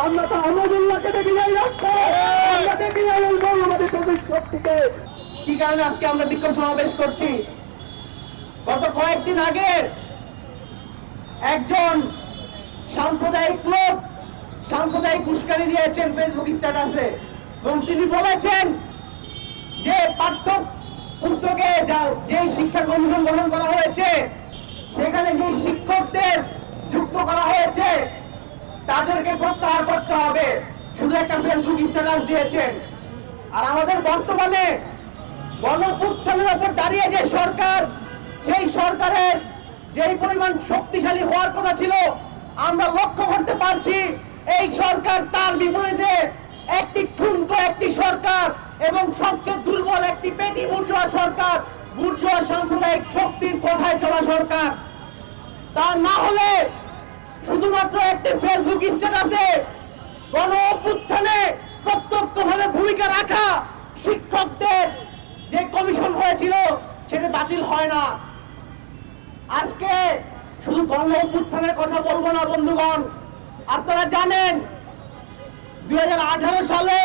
আমরা তো শক্তিকে কি কারণে আজকে আমরা বিক্ষোভ সমাবেশ করছি গত কয়েকদিন আগে একজন সাম্প্রদায়িক লোক সাম্প্রদায়িক উস্কানি দিয়েছেন ফেসবুক স্ট্যাটাসে এবং তিনি বলেছেন যে পাঠ্য পুস্তকে যে শিক্ষা কমিশন গঠন করা হয়েছে সেখানে যে শিক্ষকদের যুক্ত করা হয়েছে, তাদেরকে প্রত্যাহার করতে হবে। শুধু একটা ফেসবুক স্ট্যাটাস দিয়েছেন। আর আমাদের বর্তমানে গণপুত্থানের উপর দাঁড়িয়ে যে সরকার, সেই সরকারের যেই পরিমাণ শক্তিশালী হওয়ার কথা ছিল, আমরা লক্ষ্য করতে পারছি, এই সরকার তার বিপরীতে একটি ঠুনকো একটি সরকার এবং সবচেয়ে দুর্বল একটি পেটি বুর্জোয়া সরকার, বুর্জোয়া সাম্প্রদায়িক শক্তির কথায় চলা সরকার। তা না হলে শুধুমাত্র একটি ফেসবুক স্ট্যাটাসে গণ অভ্যুত্থানে প্রত্যক্ষভাবে ভূমিকা রাখা শিক্ষকদের যে কমিশন হয়েছিল, সেটা বাতিল হয় না। আজকে শুধু গণ অভ্যুত্থানের কথা বলব না, বন্ধুগণ। আপনারা জানেন দু হাজার আঠারো সালে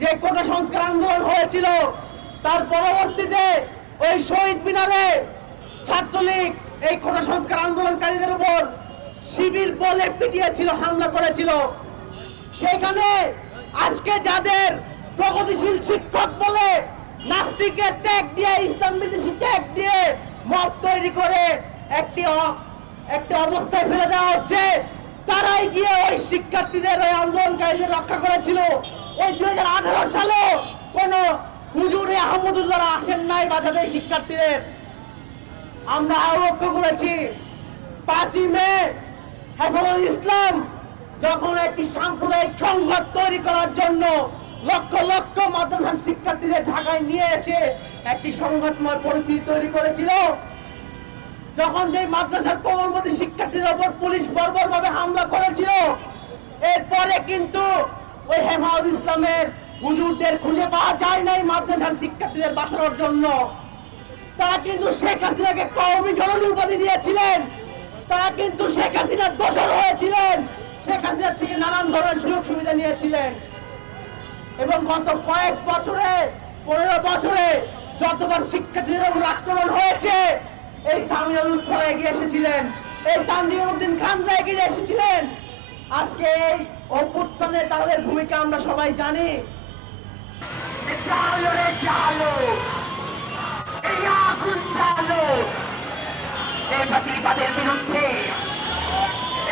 যে কোটা সংস্কার আন্দোলন হয়েছিল, তার পরবর্তীতে ওই শহীদ মিনারে ছাত্রলীগ এই কোটা সংস্কার আন্দোলনকারীদের উপর শিবির বলে পিটিয়েছিল, হামলা করেছিল। সেখানে আজকে যাদের প্রগতিশীল শিক্ষক বলে নাস্তিকের ট্যাগ দিয়ে, ইসলাম বিদেশি ট্যাগ দিয়ে মত তৈরি করে একটি একটি অবস্থায় ফেলে দেওয়া হচ্ছে, তারাই গিয়ে ওই শিক্ষার্থীদের, ওই আন্দোলনকারীদের রক্ষা করেছিল। ওই দুই হাজার আঠারো সালে কোন হুজুরে আহমদুল্লাহ আসেন নাই বাজারে শিক্ষার্থীদের। আমরা আরও লক্ষ্য করেছি। পাঁচই মে হেফাজুল ইসলাম যখন একটি সাম্প্রদায়িক সংঘাত তৈরি করার জন্য লক্ষ লক্ষ মাদ্রাসার শিক্ষার্থীদের ঢাকায় নিয়ে এসে একটি সংঘাতময় পরিস্থিতি তৈরি করেছিল। যখন যে মাদ্রাসার কোমলমতি শিক্ষার্থীদের ওপর পুলিশ বর্বর ভাবে হামলা করেছিল, এরপরে কিন্তু ওই হেফাজত ইসলামের হুজুরদের খুঁজে পাওয়া যায় নাই মাদ্রাসার শিক্ষার্থীদের বাঁচানোর জন্য। তারা কিন্তু শেখ হাসিনাকে কওমি জননী উপাধি দিয়েছিলেন। তারা কিন্তু শেখ হাসিনার দোষর হয়েছিলেন। শেখ হাসিনার থেকে নানান ধরনের সুযোগ সুবিধা নিয়েছিলেন। এবং গত কয়েক বছরে, পনেরো বছরে যতবার শিক্ষার্থীদের উপর আক্রমণ হয়েছে, এই সামিনুল খোলা এগিয়ে এসেছিলেন। এই তানজিমুর উদ্দিন খানরা এগিয়ে এসেছিলেন। আজকে এই অভ্যুত্থানে তাদের ভূমিকা আমরা সবাই জানি। চালো রে চালো আগুন চালো এই ফাঁসিবাদের বিরুদ্ধে